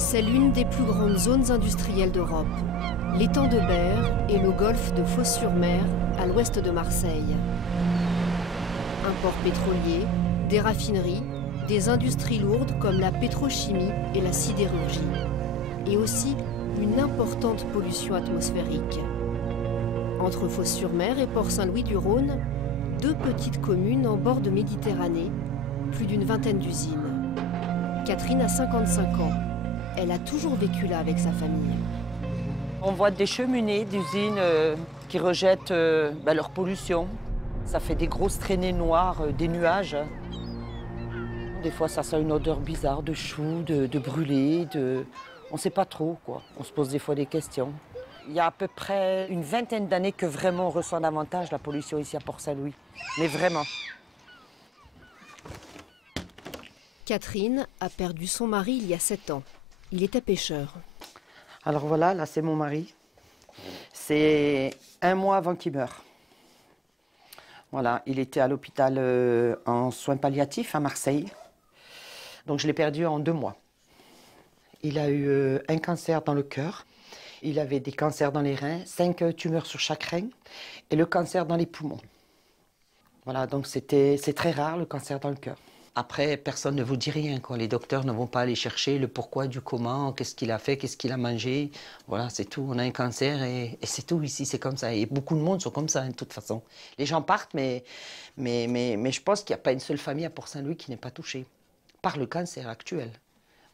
C'est l'une des plus grandes zones industrielles d'Europe. L'étang de Berre et le golfe de Fos-sur-Mer, à l'ouest de Marseille. Un port pétrolier, des raffineries, des industries lourdes comme la pétrochimie et la sidérurgie. Et aussi une importante pollution atmosphérique. Entre Fos-sur-Mer et Port-Saint-Louis-du-Rhône, deux petites communes en bord de Méditerranée, plus d'une vingtaine d'usines. Catherine a 55 ans. Elle a toujours vécu là avec sa famille. On voit des cheminées d'usines qui rejettent leur pollution. Ça fait des grosses traînées noires, des nuages. Des fois, ça sent une odeur bizarre de chou, de brûlé, on ne sait pas trop, quoi. On se pose des fois des questions. Il y a à peu près une vingtaine d'années que vraiment on ressent davantage la pollution ici à Port-Saint-Louis. Mais vraiment. Catherine a perdu son mari il y a 7 ans. Il était pêcheur. Alors voilà, là c'est mon mari. C'est 1 mois avant qu'il meure. Voilà, il était à l'hôpital en soins palliatifs à Marseille. Donc je l'ai perdu en 2 mois. Il a eu un cancer dans le cœur. Il avait des cancers dans les reins, 5 tumeurs sur chaque rein et le cancer dans les poumons. Voilà, donc c'est très rare le cancer dans le cœur. Après, personne ne vous dit rien, quoi. Les docteurs ne vont pas aller chercher le pourquoi du comment, qu'est-ce qu'il a fait, qu'est-ce qu'il a mangé. Voilà, c'est tout. On a un cancer et c'est tout ici, c'est comme ça. Et beaucoup de monde sont comme ça, de toute façon. Les gens partent, mais je pense qu'il n'y a pas une seule famille à Port-Saint-Louis qui n'est pas touchée par le cancer actuel.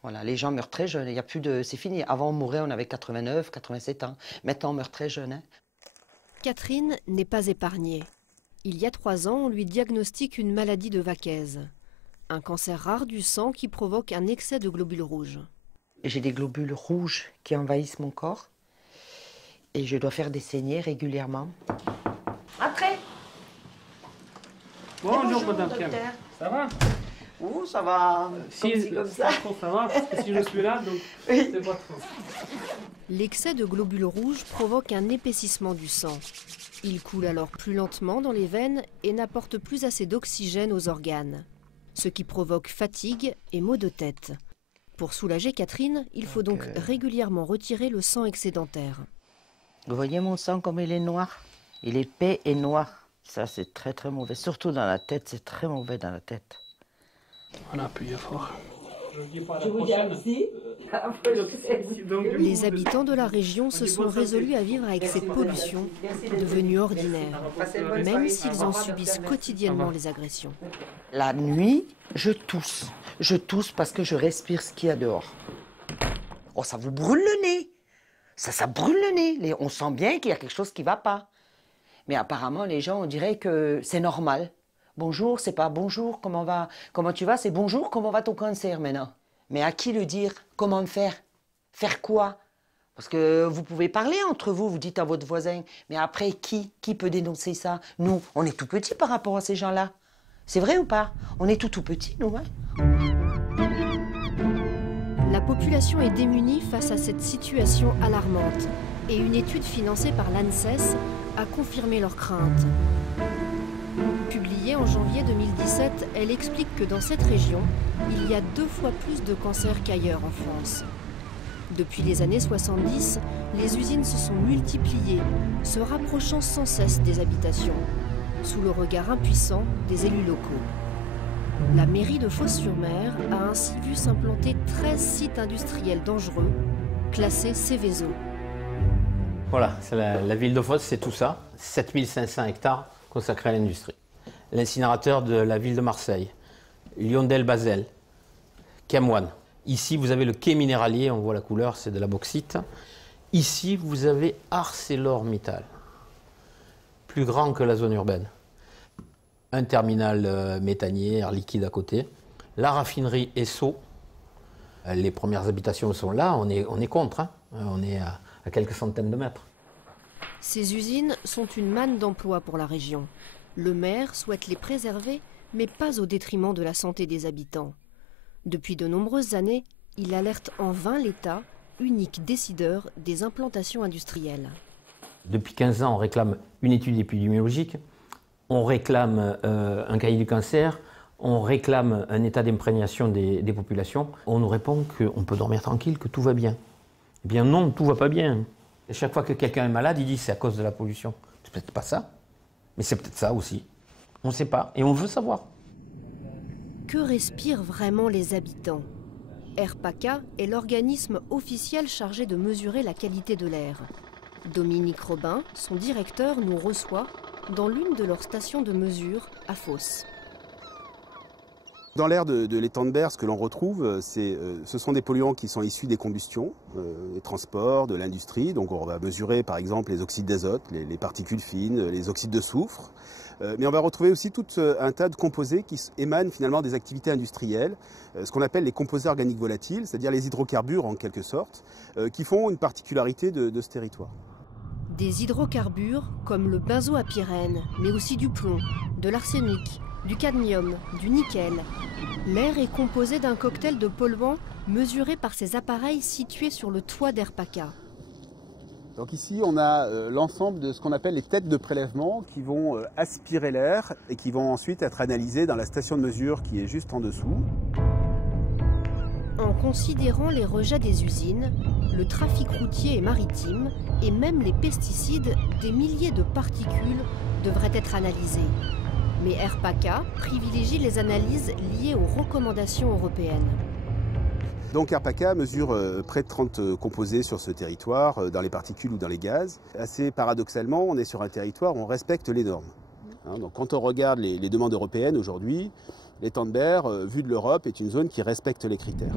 Voilà, les gens meurent très jeunes, il y a plus de... c'est fini. Avant, on mourait, on avait 89, 87 ans. Maintenant, on meurt très jeune. Hein. Catherine n'est pas épargnée. Il y a 3 ans, on lui diagnostique une maladie de Vaquez. Un cancer rare du sang qui provoque un excès de globules rouges. J'ai des globules rouges qui envahissent mon corps. Et je dois faire des saignées régulièrement. Après. Bonjour, madame Kim. Ça va? Oh, ça va. Si, comme ça. Pas trop, ça va, parce que si je suis là, donc Oui. c'est pas trop. L'excès de globules rouges provoque un épaississement du sang. Il coule alors plus lentement dans les veines et n'apporte plus assez d'oxygène aux organes, ce qui provoque fatigue et maux de tête. Pour soulager Catherine, il faut donc régulièrement retirer le sang excédentaire. Vous voyez mon sang comme il est noir? Il est épais et noir. Ça, c'est très très mauvais. Surtout dans la tête, c'est très mauvais dans la tête. On a appuyé fort. Je vous dis aussi. Les habitants de la région se sont résolus à vivre avec cette pollution devenue ordinaire, même s'ils en subissent quotidiennement les agressions. La nuit, je tousse. Je tousse parce que je respire ce qu'il y a dehors. Oh, ça vous brûle le nez. Ça brûle le nez. On sent bien qu'il y a quelque chose qui ne va pas. Mais apparemment, les gens, on dirait que c'est normal. Bonjour, c'est pas bonjour, comment tu vas, c'est bonjour, comment va ton cancer maintenant? Mais à qui le dire? Comment faire? Faire quoi? Parce que vous pouvez parler entre vous, vous dites à votre voisin, mais après, qui peut dénoncer ça? Nous, on est tout petits par rapport à ces gens-là. C'est vrai ou pas? On est tout petits, nous, hein? La population est démunie face à cette situation alarmante et une étude financée par l'ANSES a confirmé leurs craintes. Publiée en janvier 2017, elle explique que dans cette région, il y a 2 fois plus de cancers qu'ailleurs en France. Depuis les années 70, les usines se sont multipliées, se rapprochant sans cesse des habitations, sous le regard impuissant des élus locaux. La mairie de Fos-sur-Mer a ainsi vu s'implanter 13 sites industriels dangereux, classés Seveso. Voilà, la ville de Fos, c'est tout ça. 7500 hectares consacrés à l'industrie. L'incinérateur de la ville de Marseille, Lyondel-Basel, Camoine. Ici, vous avez le quai minéralier, on voit la couleur, c'est de la bauxite. Ici, vous avez ArcelorMittal, plus grand que la zone urbaine. Un terminal méthanier, air liquide à côté. La raffinerie Esso. Les premières habitations sont là, on est contre, hein. On est à quelques centaines de mètres. Ces usines sont une manne d'emplois pour la région. Le maire souhaite les préserver, mais pas au détriment de la santé des habitants. Depuis de nombreuses années, il alerte en vain l'État, unique décideur des implantations industrielles. Depuis 15 ans, on réclame une étude épidémiologique, on réclame un cahier du cancer, On réclame un état d'imprégnation des populations. On nous répond qu'on peut dormir tranquille, que tout va bien. Eh bien non, tout va pas bien. Et chaque fois que quelqu'un est malade, il dit c'est à cause de la pollution. C'est peut-être pas ça, mais c'est peut-être ça aussi. On ne sait pas et on veut savoir. Que respirent vraiment les habitants? RPACA est l'organisme officiel chargé de mesurer la qualité de l'air. Dominique Robin, son directeur, nous reçoit dans l'une de leurs stations de mesure à Fos. Dans l'air de l'étang de Berre, ce que l'on retrouve, ce sont des polluants qui sont issus des combustions, des transports, de l'industrie. Donc on va mesurer par exemple les oxydes d'azote, les particules fines, les oxydes de soufre. Mais on va retrouver aussi tout un tas de composés qui émanent finalement des activités industrielles, ce qu'on appelle les composés organiques volatiles, c'est-à-dire les hydrocarbures en quelque sorte, qui font une particularité de ce territoire. Des hydrocarbures comme le benzoapyrène, mais aussi du plomb, de l'arsenic, du cadmium, du nickel. L'air est composé d'un cocktail de polluants mesurés par ces appareils situés sur le toit d'RPACA. Donc ici, on a l'ensemble de ce qu'on appelle les têtes de prélèvement qui vont aspirer l'air et qui vont ensuite être analysées dans la station de mesure qui est juste en dessous. En considérant les rejets des usines, le trafic routier et maritime et même les pesticides, des milliers de particules devraient être analysées. Mais RPACA privilégie les analyses liées aux recommandations européennes. Donc RPACA mesure près de 30 composés sur ce territoire, dans les particules ou dans les gaz. Assez paradoxalement, on est sur un territoire où on respecte les normes. Donc quand on regarde les demandes européennes aujourd'hui, l'étang de Berre, vu de l'Europe, est une zone qui respecte les critères.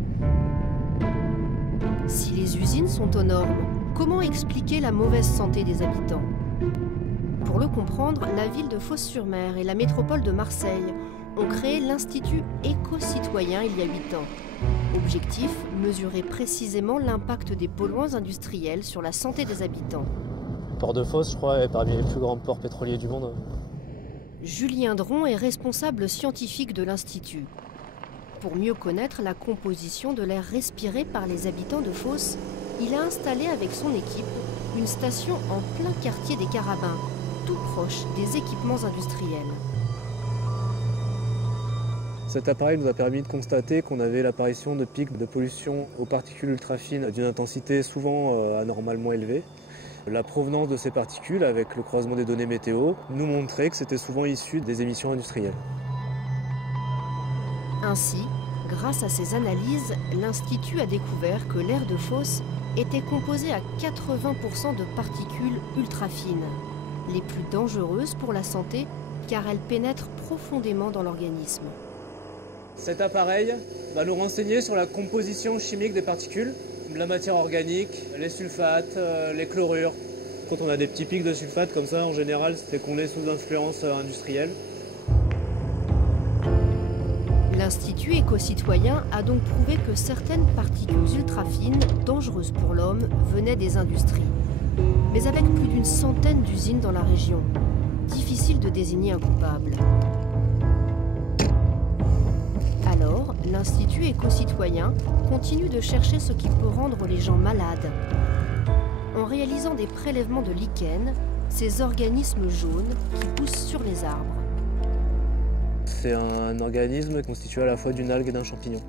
Si les usines sont aux normes, comment expliquer la mauvaise santé des habitants? Pour le comprendre, la ville de Fos-sur-Mer et la métropole de Marseille ont créé l'Institut éco-citoyen il y a 8 ans. Objectif, mesurer précisément l'impact des polluants industriels sur la santé des habitants. Le port de Fos, je crois, est parmi les plus grands ports pétroliers du monde. Julien Dron est responsable scientifique de l'Institut. Pour mieux connaître la composition de l'air respiré par les habitants de Fos, il a installé avec son équipe une station en plein quartier des Carabins, tout proche des équipements industriels. Cet appareil nous a permis de constater qu'on avait l'apparition de pics de pollution aux particules ultrafines d'une intensité souvent anormalement élevée. La provenance de ces particules, avec le croisement des données météo, nous montrait que c'était souvent issu des émissions industrielles. Ainsi, grâce à ces analyses, l'Institut a découvert que l'air de Fos était composé à 80% de particules ultrafines, les plus dangereuses pour la santé car elles pénètrent profondément dans l'organisme. Cet appareil va nous renseigner sur la composition chimique des particules, la matière organique, les sulfates, les chlorures. Quand on a des petits pics de sulfate comme ça, en général, c'est qu'on est sous influence industrielle. L'Institut éco-citoyen a donc prouvé que certaines particules ultrafines, dangereuses pour l'homme, venaient des industries. Mais avec plus d'une centaine d'usines dans la région, difficile de désigner un coupable. Alors, l'Institut éco-citoyen continue de chercher ce qui peut rendre les gens malades. En réalisant des prélèvements de lichen, ces organismes jaunes qui poussent sur les arbres. C'est un organisme constitué à la fois d'une algue et d'un champignon.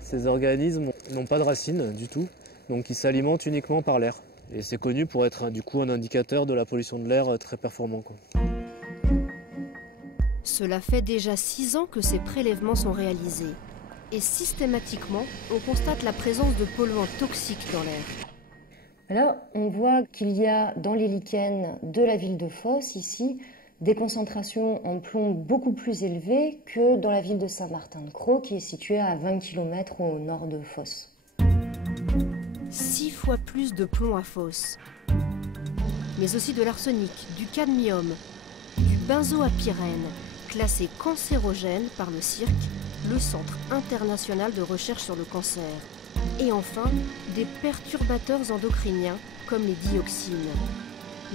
Ces organismes n'ont pas de racines du tout, donc ils s'alimentent uniquement par l'air. Et c'est connu pour être du coup un indicateur de la pollution de l'air très performant. Cela fait déjà 6 ans que ces prélèvements sont réalisés. Et systématiquement, on constate la présence de polluants toxiques dans l'air. Là, on voit qu'il y a dans les lichens de la ville de Fos, ici, des concentrations en plomb beaucoup plus élevées que dans la ville de Saint-Martin-de-Crau, qui est située à 20 km au nord de Fos. 6 fois plus de plomb à Fos. Mais aussi de l'arsenic, du cadmium, du benzoapyrène, classé cancérogène par le CIRC, le Centre international de recherche sur le cancer. Et enfin, des perturbateurs endocriniens comme les dioxines.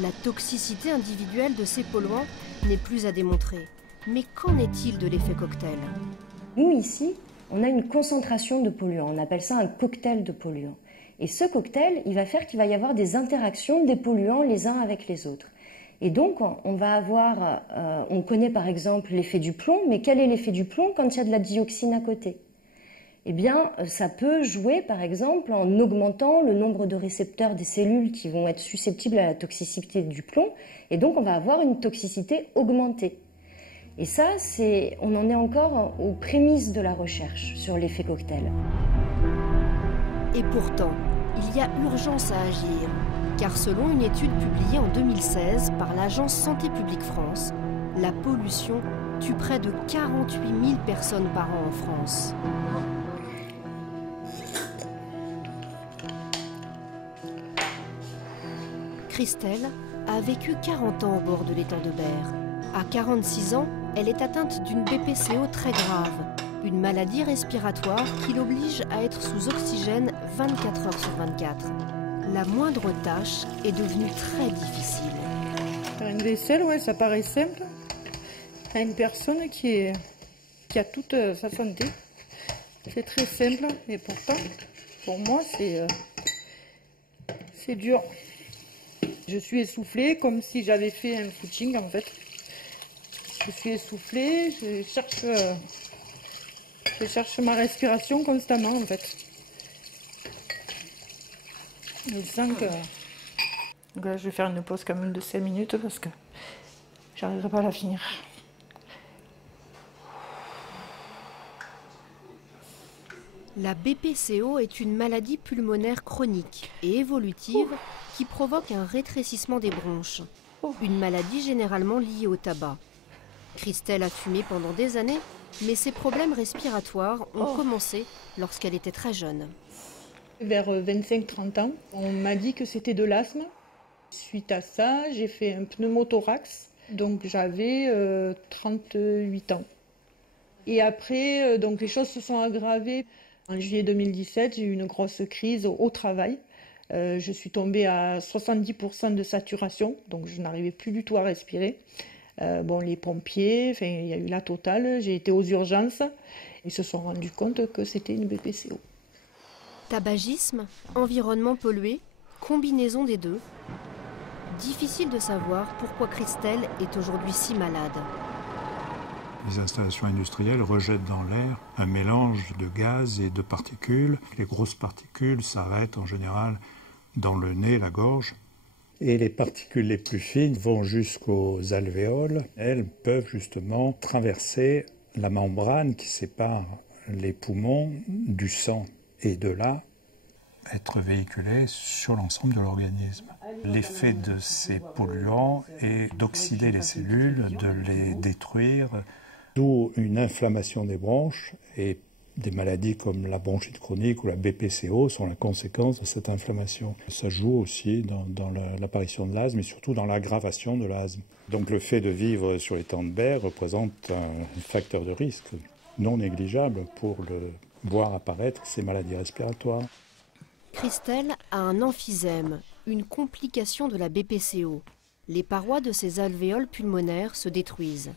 La toxicité individuelle de ces polluants n'est plus à démontrer. Mais qu'en est-il de l'effet cocktail? Nous, ici, on a une concentration de polluants. On appelle ça un cocktail de polluants. Et ce cocktail, il va faire qu'il va y avoir des interactions des polluants les uns avec les autres. Et donc, on va avoir, on connaît par exemple l'effet du plomb, mais quel est l'effet du plomb quand il y a de la dioxine à côté? Eh bien, ça peut jouer par exemple en augmentant le nombre de récepteurs des cellules qui vont être susceptibles à la toxicité du plomb, et donc on va avoir une toxicité augmentée. Et ça, on en est encore aux prémices de la recherche sur l'effet cocktail. Et pourtant, il y a urgence à agir, car selon une étude publiée en 2016 par l'Agence Santé publique France, la pollution tue près de 48 000 personnes par an en France. Christelle a vécu 40 ans au bord de l'étang de Berre. À 46 ans, elle est atteinte d'une BPCO très grave, une maladie respiratoire qui l'oblige à être sous oxygène 24 heures sur 24. La moindre tâche est devenue très difficile. Faire une vaisselle, ouais, ça paraît simple à une personne qui a toute sa santé. C'est très simple, et pourtant, pour moi, c'est dur. Je suis essoufflée comme si j'avais fait un footing en fait. Je suis essoufflée, je cherche ma respiration constamment en fait. Je sens que... Donc là, je vais faire une pause quand même de 5 minutes parce que j'arriverai pas à la finir. La BPCO est une maladie pulmonaire chronique et évolutive qui provoque un rétrécissement des bronches. Une maladie généralement liée au tabac. Christelle a fumé pendant des années, mais ses problèmes respiratoires ont commencé lorsqu'elle était très jeune. Vers 25-30 ans, on m'a dit que c'était de l'asthme. Suite à ça, j'ai fait un pneumothorax, donc j'avais 38 ans. Et après, donc les choses se sont aggravées. En juillet 2017, j'ai eu une grosse crise au travail. Je suis tombée à 70% de saturation, donc je n'arrivais plus du tout à respirer. Les pompiers, il y a eu la totale. J'ai été aux urgences. Ils se sont rendus compte que c'était une BPCO. Tabagisme, environnement pollué, combinaison des deux. Difficile de savoir pourquoi Christelle est aujourd'hui si malade. Les installations industrielles rejettent dans l'air un mélange de gaz et de particules. Les grosses particules s'arrêtent en général dans le nez, la gorge. Et les particules les plus fines vont jusqu'aux alvéoles. Elles peuvent justement traverser la membrane qui sépare les poumons du sang et de là être véhiculées sur l'ensemble de l'organisme. L'effet de ces polluants est d'oxyder les cellules, de les détruire, d'où une inflammation des bronches et des maladies comme la bronchite chronique ou la BPCO sont la conséquence de cette inflammation. Ça joue aussi dans l'apparition de l'asthme et surtout dans l'aggravation de l'asthme. Donc le fait de vivre sur l'étang de Berre représente un facteur de risque non négligeable pour voir apparaître ces maladies respiratoires. Christelle a un emphysème, une complication de la BPCO. Les parois de ses alvéoles pulmonaires se détruisent.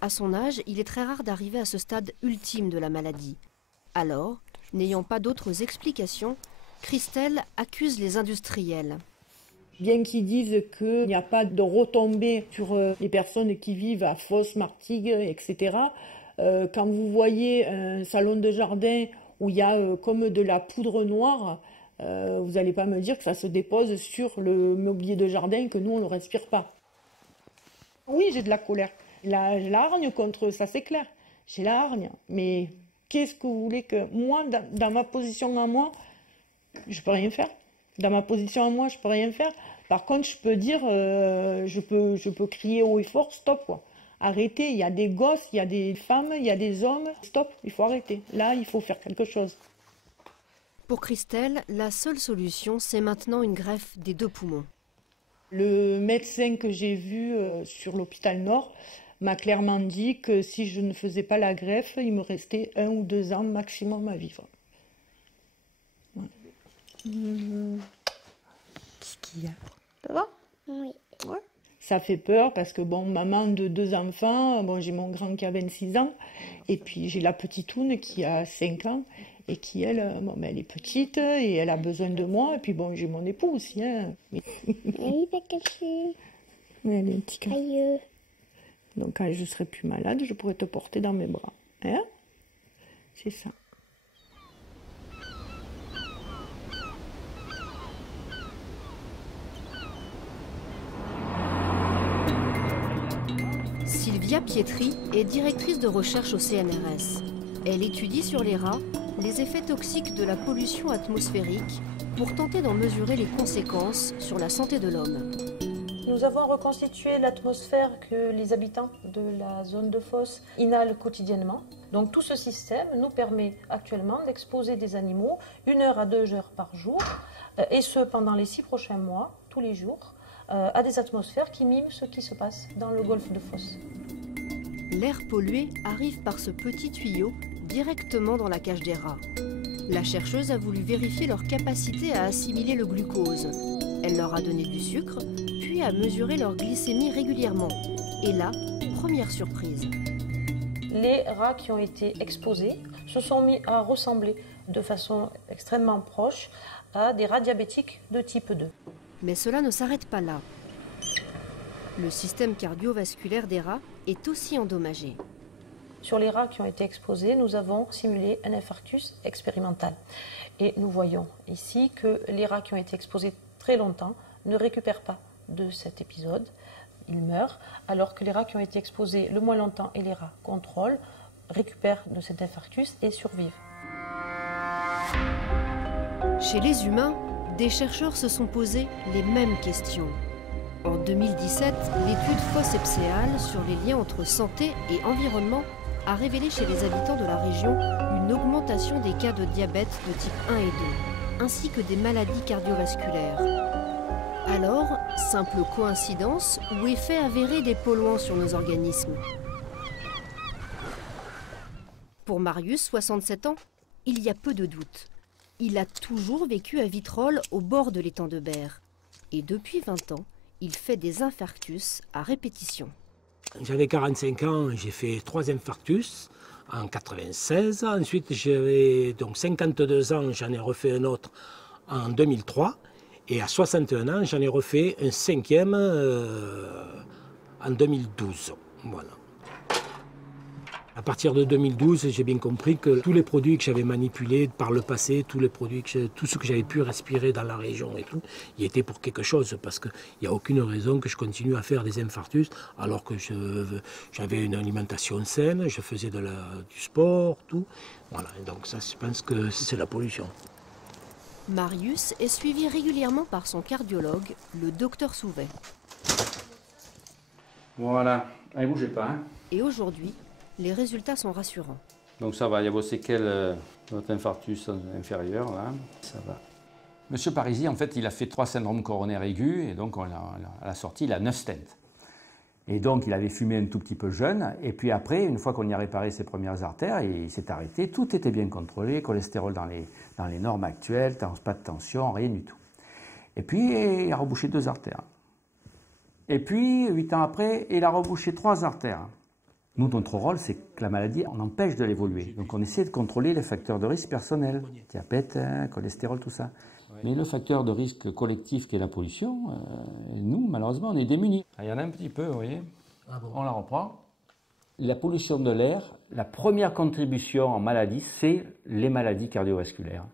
À son âge, il est très rare d'arriver à ce stade ultime de la maladie. Alors, n'ayant pas d'autres explications, Christelle accuse les industriels. Bien qu'ils disent qu'il n'y a pas de retombées sur les personnes qui vivent à Fos, Martigues, etc., quand vous voyez un salon de jardin où il y a comme de la poudre noire, vous n'allez pas me dire que ça se dépose sur le mobilier de jardin et que nous, on ne le respire pas. Oui, j'ai de la colère. La hargne contre ça, c'est clair. J'ai la hargne. Mais qu'est-ce que vous voulez que... Moi, dans ma position à moi, je peux rien faire. Dans ma position à moi, je peux rien faire. Par contre, je peux dire, je peux crier haut et fort, stop, quoi. Arrêtez, il y a des gosses, il y a des femmes, il y a des hommes. Stop, il faut arrêter. Là, il faut faire quelque chose. Pour Christelle, la seule solution, c'est maintenant une greffe des 2 poumons. Le médecin que j'ai vu sur l'hôpital Nord m'a clairement dit que si je ne faisais pas la greffe, il me restait 1 ou 2 ans maximum à vivre. Ouais. Qu'est-ce qu'il y a? Ça va? Oui. Ouais. Ça fait peur parce que, maman de 2 enfants, j'ai mon grand qui a 26 ans, et puis j'ai la petitoune qui a 5 ans, et qui, elle, elle est petite, et elle a besoin de moi, et puis j'ai mon époux aussi. Hein. Oui, t'as caché. Elle est un petit cas. Donc quand je serai plus malade, je pourrai te porter dans mes bras. Hein? C'est ça. Sylvia Pietri est directrice de recherche au CNRS. Elle étudie sur les rats les effets toxiques de la pollution atmosphérique pour tenter d'en mesurer les conséquences sur la santé de l'homme. Nous avons reconstitué l'atmosphère que les habitants de la zone de fosse inhalent quotidiennement. Donc tout ce système nous permet actuellement d'exposer des animaux 1 heure à 2 heures par jour, et ce pendant les 6 prochains mois, tous les jours, à des atmosphères qui miment ce qui se passe dans le golfe de Fosse. L'air pollué arrive par ce petit tuyau directement dans la cage des rats. La chercheuse a voulu vérifier leur capacité à assimiler le glucose. Elle leur a donné du sucre, puis a mesuré leur glycémie régulièrement. Et là, première surprise. Les rats qui ont été exposés se sont mis à ressembler de façon extrêmement proche à des rats diabétiques de type 2. Mais cela ne s'arrête pas là. Le système cardiovasculaire des rats est aussi endommagé. Sur les rats qui ont été exposés, nous avons simulé un infarctus expérimental. Et nous voyons ici que les rats qui ont été exposés très longtemps ne récupèrent pas de cet épisode. Ils meurent, alors que les rats qui ont été exposés le moins longtemps et les rats contrôle récupèrent de cet infarctus et survivent. Chez les humains, des chercheurs se sont posé les mêmes questions. En 2017, l'étude Fosse-Epséal sur les liens entre santé et environnement a révélé chez les habitants de la région une augmentation des cas de diabète de type 1 et 2, ainsi que des maladies cardiovasculaires. Alors, simple coïncidence ou effet avéré des polluants sur nos organismes? Pour Marius, 67 ans, il y a peu de doute. Il a toujours vécu à Vitrolles, au bord de l'étang de Berre. Et depuis 20 ans, il fait des infarctus à répétition. J'avais 45 ans, j'ai fait 3 infarctus en 96. Ensuite, j'avais donc 52 ans, j'en ai refait un autre en 2003. Et à 61 ans, j'en ai refait un 5e en 2012. Voilà. À partir de 2012, j'ai bien compris que tous les produits que j'avais manipulés par le passé, tout ce que j'avais pu respirer dans la région et tout, il était pour quelque chose, parce qu'il n'y a aucune raison que je continue à faire des infarctus alors que j'avais une alimentation saine, je faisais du sport, tout. Voilà, et donc ça, je pense que c'est la pollution. Marius est suivi régulièrement par son cardiologue, le docteur Souvet. Voilà, allez, bougez pas. Hein. Et aujourd'hui, les résultats sont rassurants. Donc ça va, il y a vos séquelles, votre infarctus inférieur, là, ça va. Monsieur Parisi, en fait, il a fait 3 syndromes coronaires aigus, et donc à la sortie, il a 9 stents. Et donc, il avait fumé un tout petit peu jeune, et puis après, une fois qu'on y a réparé ses premières artères, il s'est arrêté, tout était bien contrôlé, cholestérol dans les normes actuelles, pas de tension, rien du tout. Et puis, il a rebouché 2 artères. Et puis, 8 ans après, il a rebouché 3 artères. Nous, notre rôle, c'est que la maladie, on empêche de l'évoluer. Donc, on essaie de contrôler les facteurs de risque personnels, diabète, cholestérol, tout ça. Mais le facteur de risque collectif qui est la pollution, nous, malheureusement, on est démunis. Il y en a un petit peu, vous voyez. Ah bon. On la reprend. La pollution de l'air, la première contribution en maladie, c'est les maladies cardiovasculaires.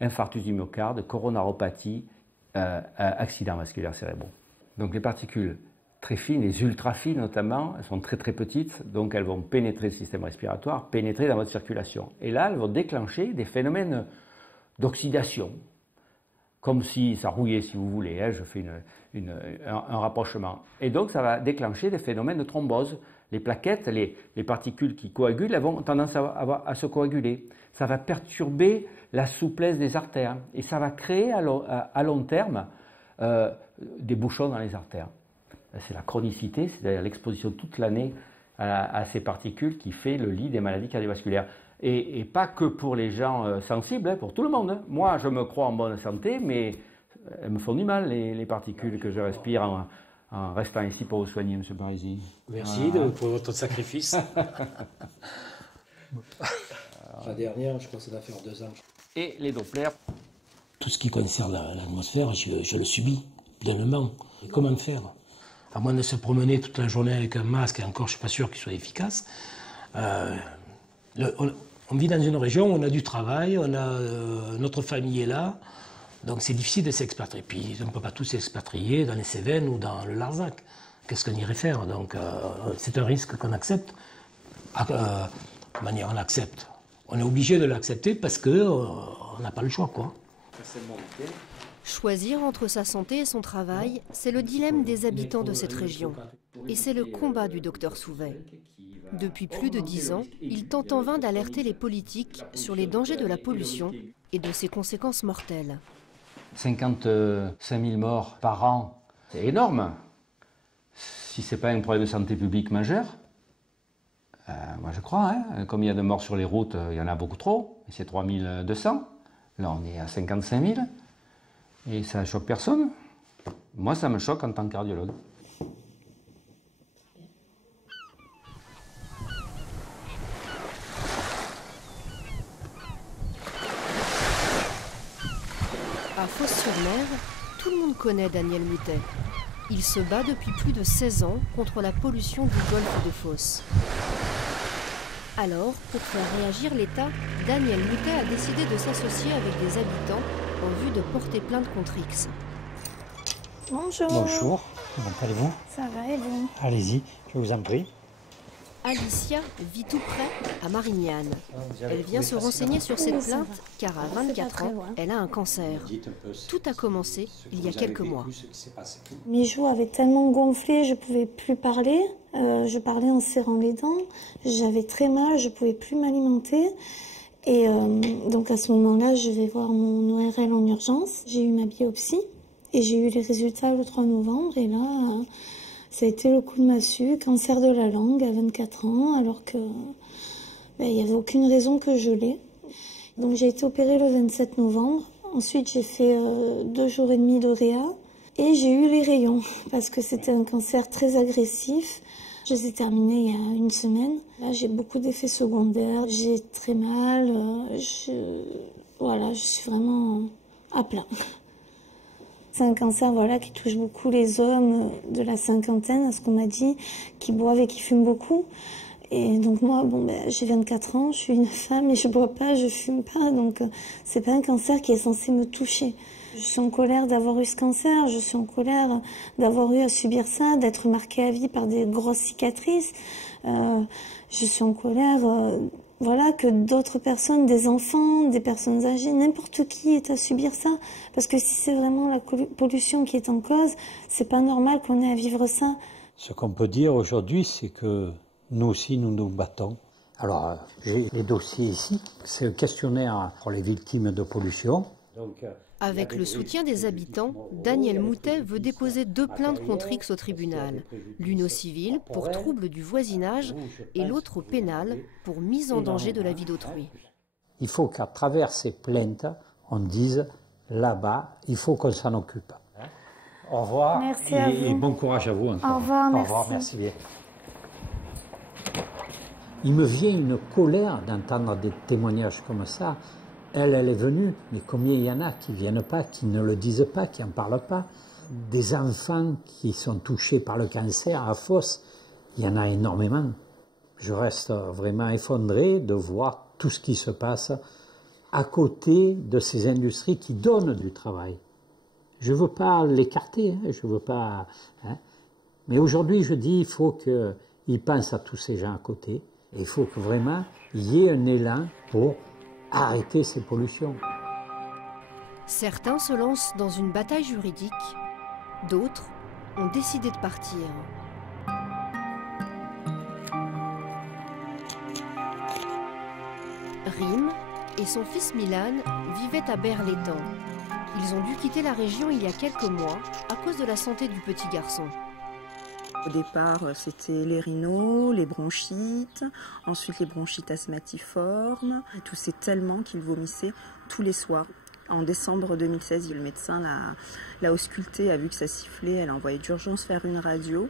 Infarctus du myocarde, coronaropathie, accident vasculaire cérébraux. Donc les particules très fines, les ultra fines notamment, elles sont très très petites, donc elles vont pénétrer le système respiratoire, pénétrer dans votre circulation. Et là, elles vont déclencher des phénomènes d'oxydation, comme si ça rouillait, si vous voulez, hein, je fais un rapprochement. Et donc ça va déclencher des phénomènes de thrombose. Les plaquettes, les particules qui coagulent, elles vont tendance à se coaguler. Ça va perturber la souplesse des artères, et ça va créer à long terme des bouchons dans les artères. C'est la chronicité, c'est-à-dire l'exposition toute l'année à ces particules qui fait le lit des maladies cardiovasculaires. Et pas que pour les gens sensibles, hein, pour tout le monde. Hein. Moi, je me crois en bonne santé, mais elles me font du mal, les particules que je respire en restant ici pour vous soigner, M. Parisi. Merci pour votre sacrifice. La dernière, je crois que ça doit faire 2 ans. Et les Dopplers. Tout ce qui concerne l'atmosphère, je le subis pleinement. Et comment faire? à moins de se promener toute la journée avec un masque, et encore je ne suis pas sûr qu'il soit efficace. On vit dans une région où on a du travail, notre famille est là, donc c'est difficile de s'expatrier. Puis on ne peut pas tous s'expatrier dans les Cévennes ou dans le Larzac. Qu'est-ce qu'on irait faire? Donc c'est un risque qu'on accepte. On accepte. On est obligé de l'accepter parce qu'on n'a pas le choix, quoi. Choisir entre sa santé et son travail, c'est le dilemme des habitants de cette région. Et c'est le combat du docteur Souvet. Depuis plus de 10 ans, il tente en vain d'alerter les politiques sur les dangers de la pollution et de ses conséquences mortelles. 55 000 morts par an, c'est énorme. Si ce n'est pas un problème de santé publique majeur, moi je crois, hein, comme il y a de morts sur les routes, il y en a beaucoup trop, et c'est 3200. Là on est à 55 000, et ça ne choque personne. Moi ça me choque en tant que cardiologue. À Fos-sur-Mer, tout le monde connaît Daniel Moutet. Il se bat depuis plus de 16 ans contre la pollution du golfe de Fos. Alors, pour faire réagir l'État, Daniel Moutet a décidé de s'associer avec des habitants en vue de porter plainte contre X. Bonjour. Bonjour, comment allez-vous? Ça va et vous? Allez-y, je vous en prie. Alicia vit tout près, à Marignane. Elle vient se renseigner sur cette plainte car à 24 ans, elle a un cancer. Tout a commencé il y a quelques mois. Mes joues avaient tellement gonflé, je ne pouvais plus parler. Je parlais en serrant les dents. J'avais très mal, je ne pouvais plus m'alimenter. Et donc à ce moment-là, je vais voir mon ORL en urgence. J'ai eu ma biopsie et j'ai eu les résultats le 3 novembre. Et là... ça a été le coup de massue, cancer de la langue à 24 ans, alors que il n'y avait aucune raison que je l'ai. Donc j'ai été opérée le 27 novembre. Ensuite j'ai fait 2 jours et demi de réa et j'ai eu les rayons parce que c'était un cancer très agressif. Je les ai terminés il y a une semaine. Là j'ai beaucoup d'effets secondaires, j'ai très mal, je suis vraiment à plat. C'est un cancer qui touche beaucoup les hommes de la cinquantaine, à ce qu'on m'a dit, qui boivent et qui fument beaucoup. Et donc moi, j'ai 24 ans, je suis une femme et je bois pas, je fume pas, donc c'est pas un cancer qui est censé me toucher. Je suis en colère d'avoir eu ce cancer, je suis en colère d'avoir eu à subir ça, d'être marquée à vie par des grosses cicatrices. Je suis en colère... que d'autres personnes, des enfants, des personnes âgées, n'importe qui est à subir ça. Parce que si c'est vraiment la pollution qui est en cause, c'est pas normal qu'on ait à vivre ça. Ce qu'on peut dire aujourd'hui, c'est que nous aussi, nous nous battons. Alors, j'ai les dossiers ici. C'est un questionnaire pour les victimes de pollution. Avec le soutien des habitants, Daniel Moutet veut déposer 2 plaintes contre X au tribunal. L'une au civil pour trouble du voisinage et l'autre au pénal pour mise en danger de la vie d'autrui. Il faut qu'à travers ces plaintes, on dise là-bas, il faut qu'on s'en occupe. Au revoir. Merci à vous. Et bon courage à vous encore. Au revoir, merci. Au revoir, merci bien. Il me vient une colère d'entendre des témoignages comme ça. Elle est venue, mais combien il y en a qui ne viennent pas, qui ne le disent pas, qui n'en parlent pas. Des enfants qui sont touchés par le cancer à Fos, il y en a énormément. Je reste vraiment effondré de voir tout ce qui se passe à côté de ces industries qui donnent du travail. Je ne veux pas l'écarter, je veux pas... Mais aujourd'hui, je dis, il faut qu'ils pensent à tous ces gens à côté. Et il faut que vraiment, il y ait un élan pour arrêter ces pollutions. Certains se lancent dans une bataille juridique, d'autres ont décidé de partir. Rim et son fils Milan vivaient à Berre-l'Étang. Ils ont dû quitter la région il y a quelques mois à cause de la santé du petit garçon. Au départ, c'était les rhinos, les bronchites, ensuite les bronchites asthmatiformes. Il toussait tellement qu'il vomissait tous les soirs. En décembre 2016, le médecin l'a ausculté, a vu que ça sifflait, elle a envoyé d'urgence faire une radio.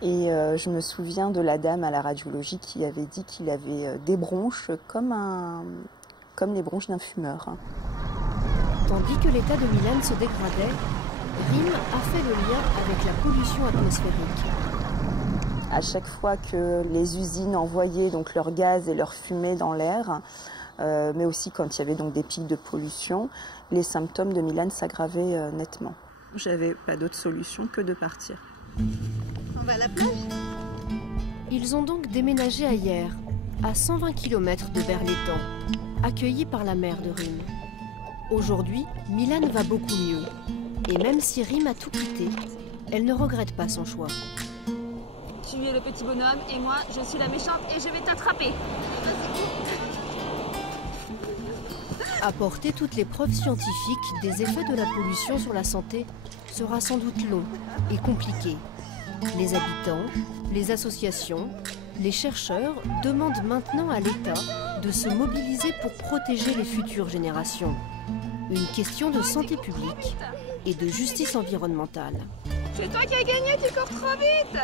Et je me souviens de la dame à la radiologie qui avait dit qu'il avait des bronches comme les bronches d'un fumeur. Tandis que l'état de Milan se dégradait, Rym a fait le lien avec la pollution atmosphérique. À chaque fois que les usines envoyaient donc leur gaz et leur fumée dans l'air, mais aussi quand il y avait donc des pics de pollution, les symptômes de Milan s'aggravaient nettement. J'avais pas d'autre solution que de partir. On va à la plage? Ils ont donc déménagé à Hyères, à 120 km de Berlétan, accueillis par la mère de Rym. Aujourd'hui, Milan va beaucoup mieux. Et même si Rym a tout quitté, elle ne regrette pas son choix. Tu es le petit bonhomme et moi, je suis la méchante et je vais t'attraper. Apporter toutes les preuves scientifiques des effets de la pollution sur la santé sera sans doute long et compliqué. Les habitants, les associations, les chercheurs demandent maintenant à l'État de se mobiliser pour protéger les futures générations. Une question de santé publique et de justice environnementale. C'est toi qui as gagné, tu cours trop vite!